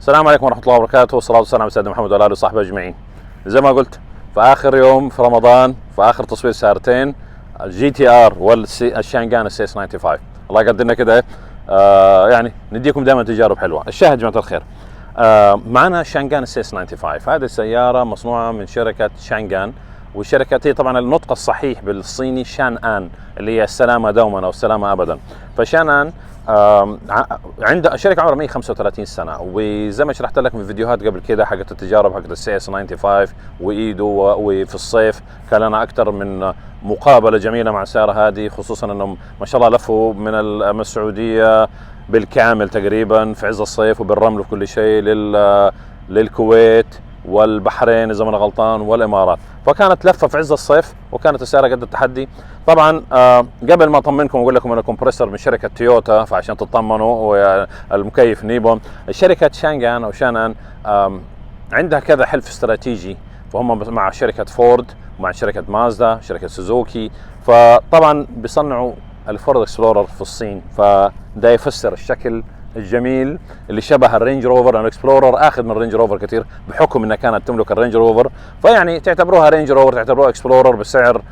السلام عليكم ورحمة الله وبركاته، والصلاة والسلام على سيدنا محمد وعلى آله وصحبه أجمعين. زي ما قلت في آخر يوم في رمضان، في آخر تصوير سيارتين الجي تي ار والشانغان السي اس 95. الله يقدرنا كده يعني نديكم دائما تجارب حلوة. الشاهد جماعة الخير، معنا شانغان السي اس 95. هذه السيارة مصنوعة من شركة شانغان، والشركة هي طبعا النطق الصحيح بالصيني شان ان، اللي هي السلامة دوما او السلامة ابدا. فشان ان عند شركة عمرها 135 سنة، وزي ما شرحت لك من فيديوهات قبل كده حقت التجارب حقت السي اس 95 وايدو، وفي الصيف كان لنا اكثر من مقابلة جميلة مع السيارة هذه، خصوصا انهم ما شاء الله لفوا من السعودية بالكامل تقريبا في عز الصيف وبالرمل وكل شيء للكويت والبحرين اذا ما انا غلطان والامارات. فكانت لفه في عز الصيف وكانت السياره قد التحدي. طبعا قبل ما اطمنكم واقول لكم انه كومبريسور من شركه تويوتا، فعشان تطمنوا، والمكيف نيبون. شركه شانغان او شانان عندها كذا حلف استراتيجي، فهم مع شركه فورد ومع شركه مازدا، شركه سوزوكي. فطبعا بيصنعوا الفورد اكسبلورر في الصين، فده يفسر الشكل الجميل اللي شبه الرينج روفر. الاكسبلورر اخذ من الرينج روفر كثير بحكم انها كانت تملك الرينج روفر، فيعني تعتبروها رينج روفر، تعتبروها اكسبلورر بسعر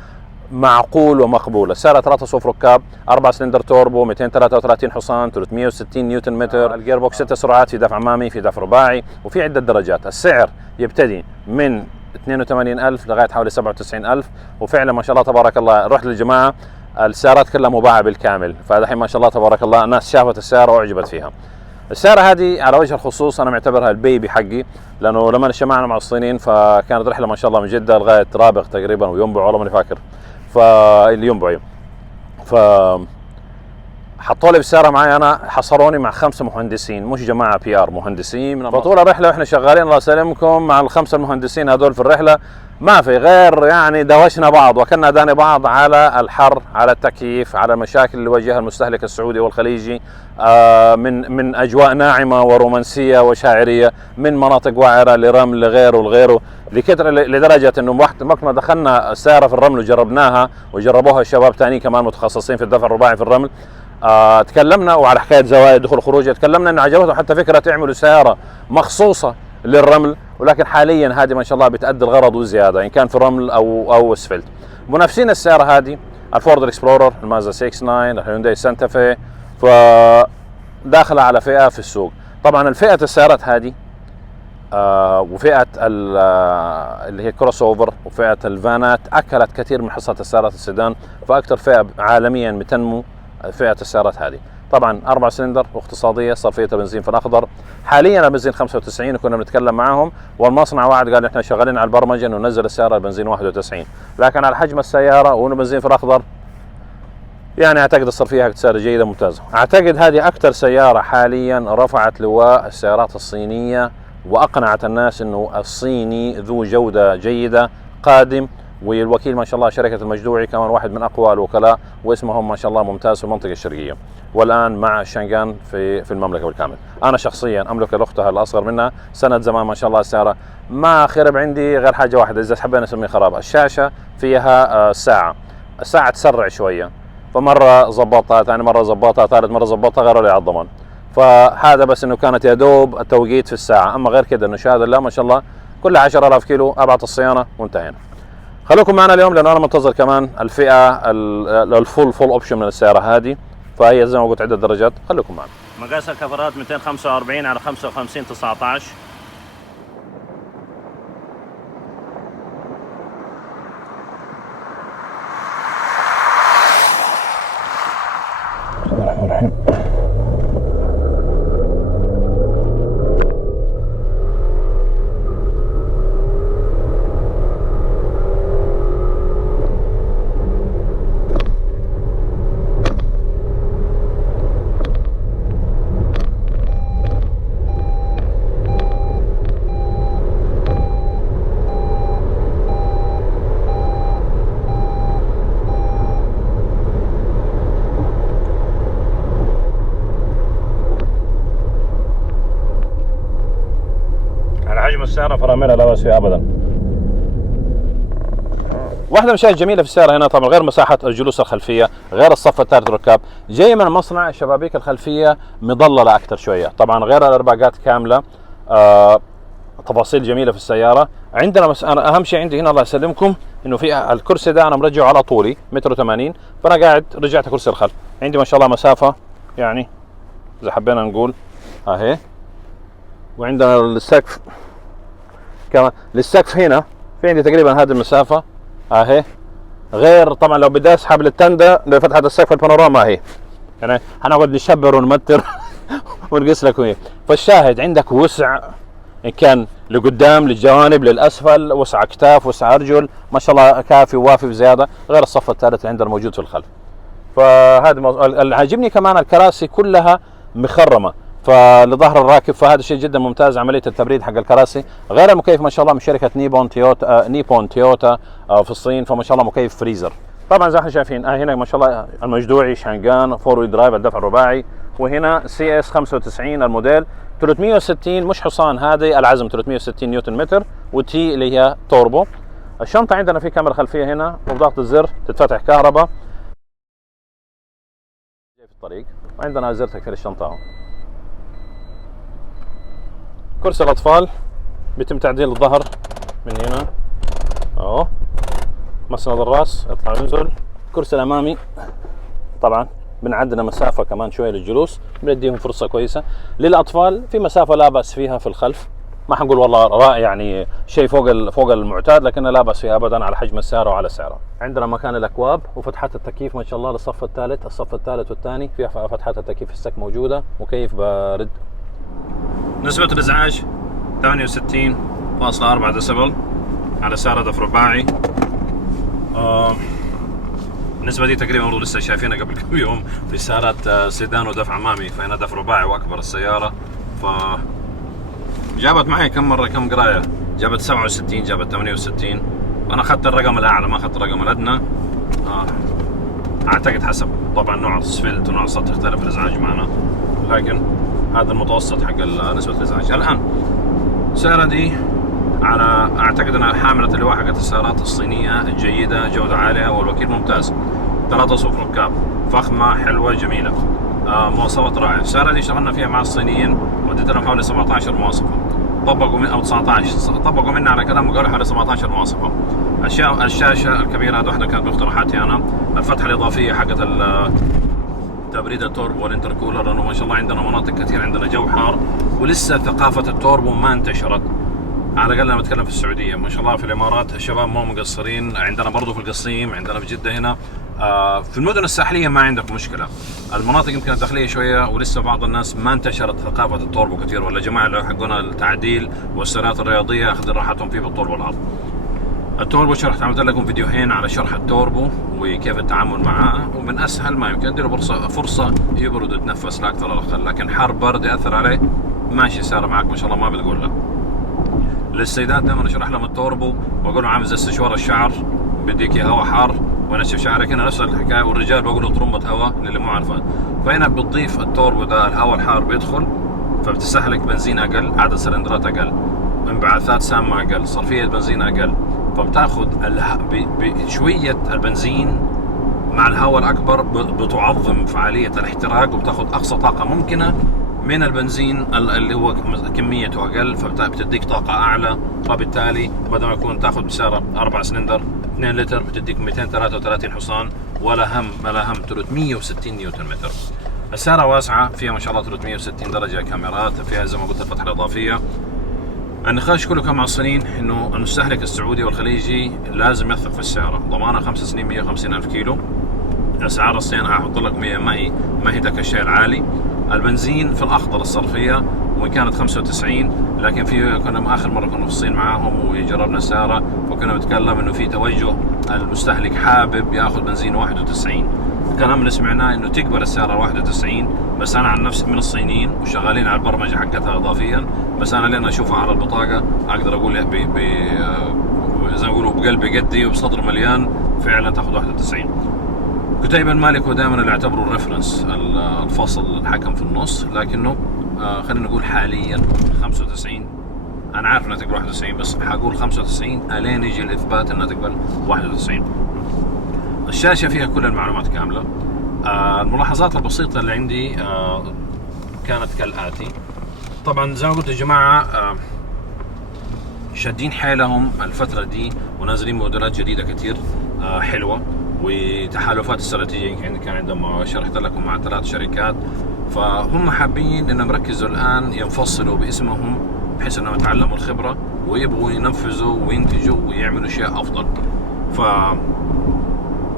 معقول ومقبول. السيارة 3 صفر ركاب، 4 سلندر توربو، 233 حصان، 360 نيوتن متر، الجير بوكس 6 سرعات، في دفع امامي، في دفع رباعي، وفي عدة درجات. السعر يبتدي من 82,000 لغاية حوالي 97,000. وفعلا ما شاء الله تبارك الله رحت للجماعة السيارات كلها مباعة بالكامل، فالحين ما شاء الله تبارك الله الناس شافت السيارة واعجبت فيها. السيارة هذه على وجه الخصوص أنا معتبرها البيبي حقي، لأنه لما اجتمعنا مع الصينيين فكانت رحلة ما شاء الله من جدة لغاية رابغ تقريبا وينبع، والله ماني فاكر، فاللي ينبع. حطوا لي بالسيارة معي أنا، حصروني مع 5 مهندسين، مش جماعة بي ار، مهندسين. فطول الرحلة واحنا شغالين الله يسلمكم مع ال5 المهندسين هذول في الرحلة، ما في غير يعني دوشنا بعض وكنا داني بعض على الحر، على التكييف، على المشاكل اللي واجهها المستهلك السعودي والخليجي، من اجواء ناعمه ورومانسيه وشاعريه، من مناطق وعره لرمل لغيره ولغيره، لدرجه انه وقت ما دخلنا السياره في الرمل وجربناها وجربوها الشباب ثانيين كمان متخصصين في الدفع الرباعي في الرمل، تكلمنا وعلى حكايه زوايا دخول خروج، تكلمنا انه عجبتهم حتى فكره تعملوا سياره مخصوصه للرمل، ولكن حاليا هذه ما شاء الله بتأدي الغرض وزياده ان كان في الرمل او اسفلت. منافسين السياره هذه الفورد اكسبلورر، المازدا 69، الهيونداي سانتا في، فداخله على فئه في السوق. طبعا الفئه السيارات هذه وفئه اللي هي كروس اوفر وفئه الفانات اكلت كثير من حصه السيارات السيدان، فاكثر فئه عالميا بتنمو فئه السيارات هذه. طبعا 4 سلندر واقتصاديه، صار فيها بنزين في الاخضر. حاليا البنزين 95 وكنا بنتكلم معاهم والمصنع وعد قال احنا شغالين على البرمجه انه ننزل السياره البنزين 91، لكن على حجم السياره وانه بنزين في الاخضر يعني اعتقد صار فيها سياره جيده ممتازه. اعتقد هذه اكثر سياره حاليا رفعت لواء السيارات الصينيه واقنعت الناس انه الصيني ذو جوده جيده قادم. والوكيل ما شاء الله شركة المجدوعي كمان واحد من أقوى الوكلاء، واسمهم ما شاء الله ممتاز في المنطقة الشرقية، والآن مع شانغان في المملكة بالكامل. أنا شخصيا أملك الأختها الأصغر منها، سنة زمان ما شاء الله السيارة ما خرب عندي غير حاجة واحدة إذا حبينا نسميه خراب، الشاشة فيها الساعة تسرع شوية، فمرة ظبطها، ثاني مرة ظبطها، ثالث مرة ظبطها، غيروا لي على الضمان. فهذا بس إنه كانت يا دوب التوقيت في الساعة، أما غير كده إنه شهادة الله ما شاء الله كل 10,000 كيلو أبعت الصيانة وانتهينا. خلوكم معنا اليوم لانه انا منتظر كمان الفئه الفول اوبشن من السياره هذه، فهي زي ما قلت عده درجات. خلوكم معنا. مقاس الكفرات 245 على 55 19. بسم الله الرحمن الرحيم. حجم السيارة فراملها لا بأس فيها أبدا. واحدة من الأشياء الجميلة في السيارة هنا طبعا غير مساحة الجلوس الخلفية، غير الصف الثالث ركاب، جاي من المصنع الشبابيك الخلفية مضللة أكثر شوية، طبعا غير الأرباقات كاملة. تفاصيل جميله في السياره. عندنا انا اهم شيء عندي هنا الله يسلمكم انه في الكرسي ده انا مرجعه على طولي 1.80 متر، فانا قاعد رجعت كرسي الخلف. عندي ما شاء الله مسافه يعني اذا حبينا نقول اهي. وعندنا السقف كمان، للسقف هنا في عندي تقريبا هذه المسافه اهي. غير طبعا لو بدي اسحب للتندة لفتحه السقف البانوراما اهي، يعني هنقعد نشبر ونمتر ونقيس لك وين. فالشاهد عندك وسع ان كان لقدام للجوانب للاسفل، وسع اكتاف وسع ارجل ما شاء الله كافي ووافي بزياده، غير الصف الثالث اللي عندنا موجود في الخلف. فهذا اللي عاجبني كمان الكراسي كلها مخرمه فلظهر الراكب، فهذا شيء جدا ممتاز. عمليه التبريد حق الكراسي غير المكيف ما شاء الله من شركه نيبون تويوتا في الصين، فما شاء الله مكيف فريزر. طبعا زي ما احنا شايفين هنا ما شاء الله المجدوعي شانغان 4 ويل درايف الدفع الرباعي، وهنا سي اس 95 الموديل 360 مش حصان، هذه العزم 360 نيوتن متر، وتي اللي هي توربو. الشنطه عندنا في كاميرا خلفيه هنا، وبضغط الزر تتفتح كهرباء في الطريق. وعندنا زر تكفير الشنطه اهو. كرسي الاطفال بيتم تعديل الظهر من هنا اهو، مسند الراس يطلع وينزل. الكرسي الامامي طبعا بنعدنا مسافه كمان شويه للجلوس، بنديهم فرصه كويسه. للاطفال في مسافه لا باس فيها في الخلف، ما حنقول والله رائع يعني شيء فوق المعتاد، لكن لا باس فيها ابدا على حجم السياره وعلى سعرها. عندنا مكان الاكواب وفتحات التكييف ما شاء الله للصف الثالث، الصف الثالث والثاني فيها فتحات التكييف السك موجوده، مكيف بارد. نسبه الازعاج 68.4 ديسبل على سياره دفع رباعي. النسبة دي تقريبا برضه لسه شايفينها قبل كم يوم في سيارات سيدان ودفع امامي، فهنا دفع رباعي واكبر السيارة. ف جابت معي كم مرة كم قراية، جابت 67 جابت 68، وانا اخذت الرقم الاعلى ما اخذت الرقم الادنى. اعتقد حسب طبعا نوع السفلت ونوع السطح تختلف الازعاج معنا، لكن هذا المتوسط حق نسبة الازعاج. الان السيارة دي على اعتقد انها حاملة اللواء حقت السيارات الصينية الجيدة، جودة عالية والوكيل ممتاز. 3 صفوف ركاب، فخمة حلوة جميلة، مواصفات رائعة. السيارة دي اشتغلنا فيها مع الصينيين وديت لهم حوالي 17 مواصفة، طبقوا من او 19 طبقوا منا على كلام وقالوا حوالي 17 مواصفة. الشاشة الكبيرة هذه واحدة كانت باقتراحاتي انا، الفتحة الإضافية حقت تبريد التوربو والانتركولر، لانه ما شاء الله عندنا مناطق كثير عندنا جو حار ولسه ثقافة التوربو ما انتشرت، على الاقل انا بتكلم في السعوديه. ما شاء الله في الامارات الشباب مو مقصرين، عندنا برضو في القصيم، عندنا في جده هنا. في المدن الساحليه ما عندك مشكله، المناطق يمكن الداخليه شويه ولسه بعض الناس ما انتشرت ثقافه التوربو كثير، ولا جماعه اللي حقنا التعديل والسيارات الرياضيه اخذين راحتهم فيه بالطول والعرض. التوربو شرحت، عملت لكم فيديوهين على شرح التوربو وكيف التعامل معاه، ومن اسهل ما يمكن اديله فرصه يبرد ويتنفس لا اكثر ولا اقل، لكن حر برد ياثر عليه ماشي سياره معك ما شاء الله ما بتقول لا. للسيدات دائما اشرح لهم التوربو واقول لهم عامل زي استشوار الشعر، بديك هواء حار ونشف شعرك، هنا نفس الحكايه. والرجال بقول له طرمبه هواء للي مو عارفان. فهنا بتضيف التوربو ده الهواء الحار بيدخل، فبتستهلك بنزين اقل، عدد سلندرات اقل، انبعاثات سامه اقل، صرفيه بنزين اقل، فبتاخذ بشويه البنزين مع الهواء الاكبر بتعظم فعاليه الاحتراق، وبتاخذ اقصى طاقه ممكنه من البنزين اللي هو كميته اقل، فبتديك طاقه اعلى. وبالتالي بدل ما يكون تاخذ بسياره 4 سلندر 2 لتر بتديك 233 حصان ولا هم 360 نيوتن متر. السياره واسعه فيها ما شاء الله 360 درجه، كاميرات فيها زي ما قلت الفتحه الاضافيه. النقاش كله كان مع الصينيين انه المستهلك السعودي والخليجي لازم يثق في السياره، ضمانها 5 سنين 150,000 كيلو. اسعار الصين هحط لكم اياها ما هي ذاك الشيء العالي. البنزين في الاخضر الصرفيه وان كانت 95، لكن كنا اخر مره كنا في الصين معاهم وجربنا السياره، فكنا نتكلم انه في توجه المستهلك حابب ياخذ بنزين 91. الكلام اللي سمعناه انه تقبل السياره 91، بس انا عن نفسي من الصينيين وشغالين على البرمجه حقتها اضافيا، بس انا لين اشوفها على البطاقه اقدر اقول زي ما يقولوا بقلبي قدي وبصدر مليان فعلا تاخذ 91. كتيب المالك هو دائما اللي اعتبره الريفرنس، الفصل الحكم في النص، لكنه خلينا نقول حاليا 95. انا عارف انها تقبل 91، بس حقول 95 الين يجي الاثبات انها تقبل 91. الشاشه فيها كل المعلومات كامله. الملاحظات البسيطه اللي عندي كانت كالاتي. طبعا زي ما قلت يا جماعه شادين حيلهم الفتره دي ونازلين موديلات جديده كتير حلوه، وتحالفات استراتيجيه كان عندما شرحت لكم مع 3 شركات. فهم حابين انهم يركزوا الان ينفصلوا باسمهم بحيث انهم يتعلموا الخبره ويبغوا ينفذوا وينتجوا ويعملوا شيء افضل. ف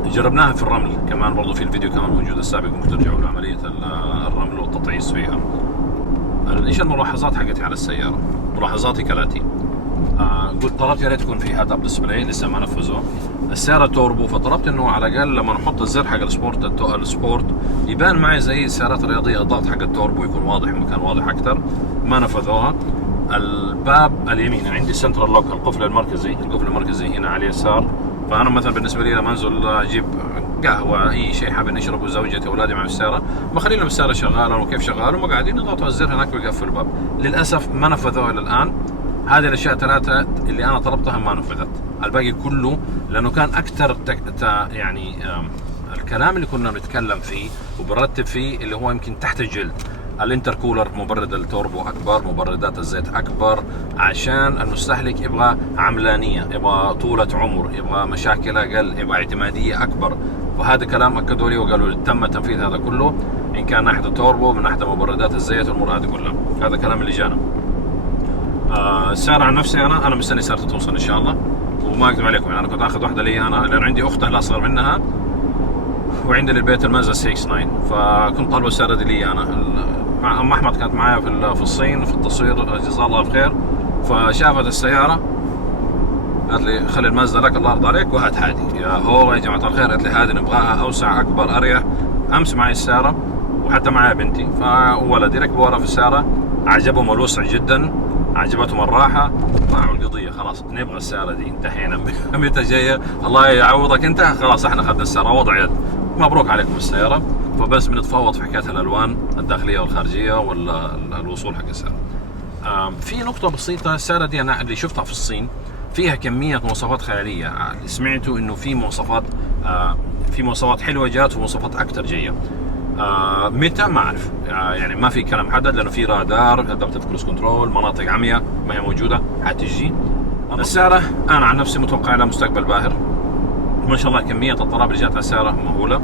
جربناها في الرمل كمان، برضو في الفيديو كمان موجود السابق، ممكن ترجعوا لعمليه الرمل والتطعيس فيها. ايش الملاحظات حقتي على السياره؟ ملاحظاتي كالاتي. قلت طلبت يا ريت يكون في هاد اب ديسبلاي، لسه ما نفذوه. السياره توربو، فطلبت انه على الاقل لما نحط الزر حق السبورت يبان معي زي السيارات الرياضيه، الضغط حق التوربو يكون واضح، مكان واضح اكثر. ما نفذوها. الباب اليمين عندي سنترال لوك، القفل المركزي هنا على اليسار. فانا مثلا بالنسبه لي لما انزل اجيب قهوه اي شيء حابب نشربه زوجتي اولادي مع السياره، بخلي لهم السياره شغاله وكيف شغاله، وهم قاعدين يضغطوا على الزر هناك بيقفل الباب. للاسف ما نفذوها الى الان. هذه الاشياء 3 اللي انا طلبتها ما نفذت، الباقي كله لانه كان اكثر يعني الكلام اللي كنا بنتكلم فيه وبنرتب فيه اللي هو يمكن تحت الجلد. الانتركولر، مبرد التوربو اكبر، مبردات الزيت اكبر، عشان المستهلك يبغى عملانيه، يبغى طولة عمر، يبغى مشاكل اقل، يبغى اعتماديه اكبر. وهذا كلام اكدوا لي وقالوا تم تنفيذ هذا كله، ان كان ناحيه التوربو من ناحيه مبردات الزيت والامور هذه كلها. هذا كلام اللي جانا. السيارة عن نفسي انا مستني سيارتي توصل ان شاء الله، وما اكذب عليكم يعني انا كنت اخذ واحده لي انا، لان عندي اختها الاصغر منها وعندي للبيت المازدا 69، فكنت طالبه السياره دي لي انا. ام احمد كانت معايا في الصين في التصوير، جزاها الله بخير، فشافت السياره قالت لي خلي المازدا لك الله يرضى عليك وهات هادي. يا هو يا جماعه الخير، قالت لي هادي نبغاها اوسع اكبر اريح. امس معي السياره وحتى معايا بنتي، فولدي ركبوا ورا في السياره، عجبهم الوسع جدا، عجبتهم الراحه، باعوا القضيه خلاص نبغى السياره دي، انتهينا. متى جايه الله يعوضك انت، خلاص احنا اخذنا السياره وضع يد، مبروك عليكم السياره. فبس بنتفاوض في حكايه الالوان الداخليه والخارجيه والوصول حق السياره. في نقطه بسيطه، السياره دي انا اللي شفتها في الصين فيها كميه مواصفات خياليه. سمعتوا انه في مواصفات حلوه جات ومواصفات اكثر جايه. متى ما اعرف، يعني ما في كلام محدد، لانه في رادار، ادابتيف كروز كنترول، مناطق عمياء ما هي موجوده حتجي. السياره انا عن نفسي متوقع لها مستقبل باهر، ما شاء الله كميه الطلب اللي جات على السياره مهوله.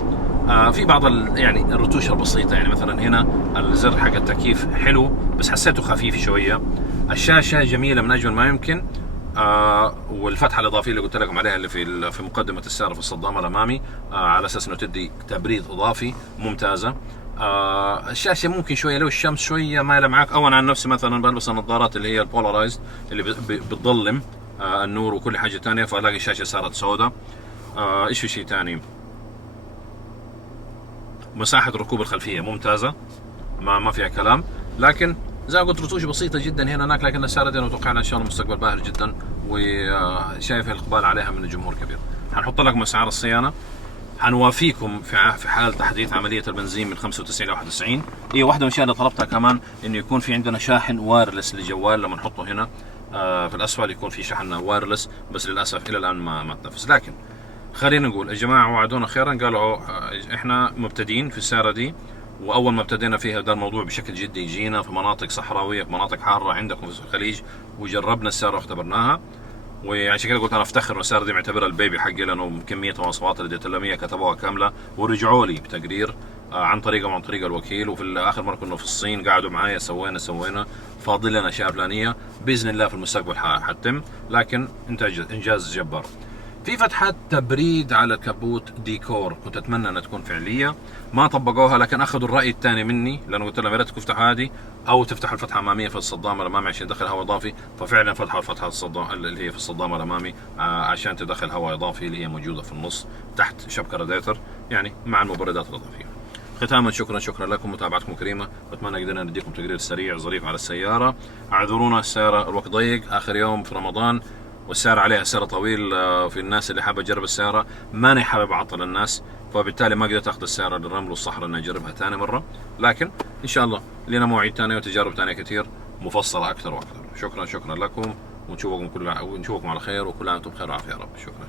في بعض يعني الرتوش البسيطه، يعني مثلا هنا الزر حق التكييف حلو بس حسيته خفيف شويه. الشاشه جميله من اجمل ما يمكن. والفتحه الاضافيه اللي قلت لكم عليها اللي في مقدمه السياره في الصدام الامامي، على اساس انه تدي تبريد اضافي ممتازه. الشاشه ممكن شويه لو الشمس شويه مايله معاك، او انا عن نفسي مثلا بلبس النظارات اللي هي البولارايزد اللي بتظلم النور وكل حاجه ثانيه، فالاقي الشاشه صارت سوداء. ايش في شيء ثاني؟ مساحه الركوب الخلفيه ممتازه، ما فيها كلام. لكن زي ما قلت رتوش بسيطه جدا هنا هناك، لكن السياره دي انا متوقع لها ان شاء الله مستقبل باهر جدا، وشايف الاقبال عليها من الجمهور كبير. حنحط لكم اسعار الصيانه، حنوافيكم في حال تحديث عمليه البنزين من 95 ل 91. هي واحده من الاشياء اللي طلبتها كمان، انه يكون في عندنا شاحن وايرلس للجوال لما نحطه هنا في الاسفل، يكون في شحن وايرلس، بس للاسف الى الان ما تنفذ. لكن خلينا نقول الجماعه وعدونا خيرا، قالوا احنا مبتدئين في السياره دي، واول ما ابتدينا فيها هذا الموضوع بشكل جدي جينا في مناطق صحراويه، في مناطق حاره عندكم في الخليج، وجربنا السياره واختبرناها. وعشان كده قلت انا افتخر السياره دي معتبرها البيبي حقي، لانه كميه المواصفات اللي اديت لهم كتبوها كامله ورجعوا لي بتقرير عن طريقه وعن طريق الوكيل. وفي اخر مره كنا في الصين قعدوا معايا سوينا فاضل لنا اشياء فلانيه باذن الله في المستقبل حتتم، لكن انجاز جبار. في فتحات تبريد على الكبوت ديكور، كنت اتمنى انها تكون فعليه، ما طبقوها، لكن اخذوا الراي الثاني مني، لانه قلت لهم يا ريت تفتحوا هذه او تفتحوا الفتحه الاماميه في الصدام الامامي عشان يدخل هواء اضافي. ففعلا فتحوا الفتحه الصدام اللي هي في الصدام الامامي عشان تدخل هواء اضافي اللي هي موجوده في النص تحت شبكه راديتر، يعني مع المبردات الاضافيه. ختاما شكرا لكم، متابعتكم كريمه، واتمنى قدرنا نديكم تقرير سريع ظريف على السياره. اعذرونا السياره الوقت ضيق، اخر يوم في رمضان والسيارة عليها سير طويل، في الناس اللي حابة تجرب السيارة ماني حابب اعطل الناس، فبالتالي ما قدرت اخذ السيارة للرمل والصحراء اني اجربها ثاني مرة، لكن ان شاء الله لنا مواعيد ثانية وتجارب ثانية كثير مفصلة اكثر واكثر. شكرا لكم، ونشوفكم على خير، وكل عام وانتم بخير وعافية يا رب. شكرا.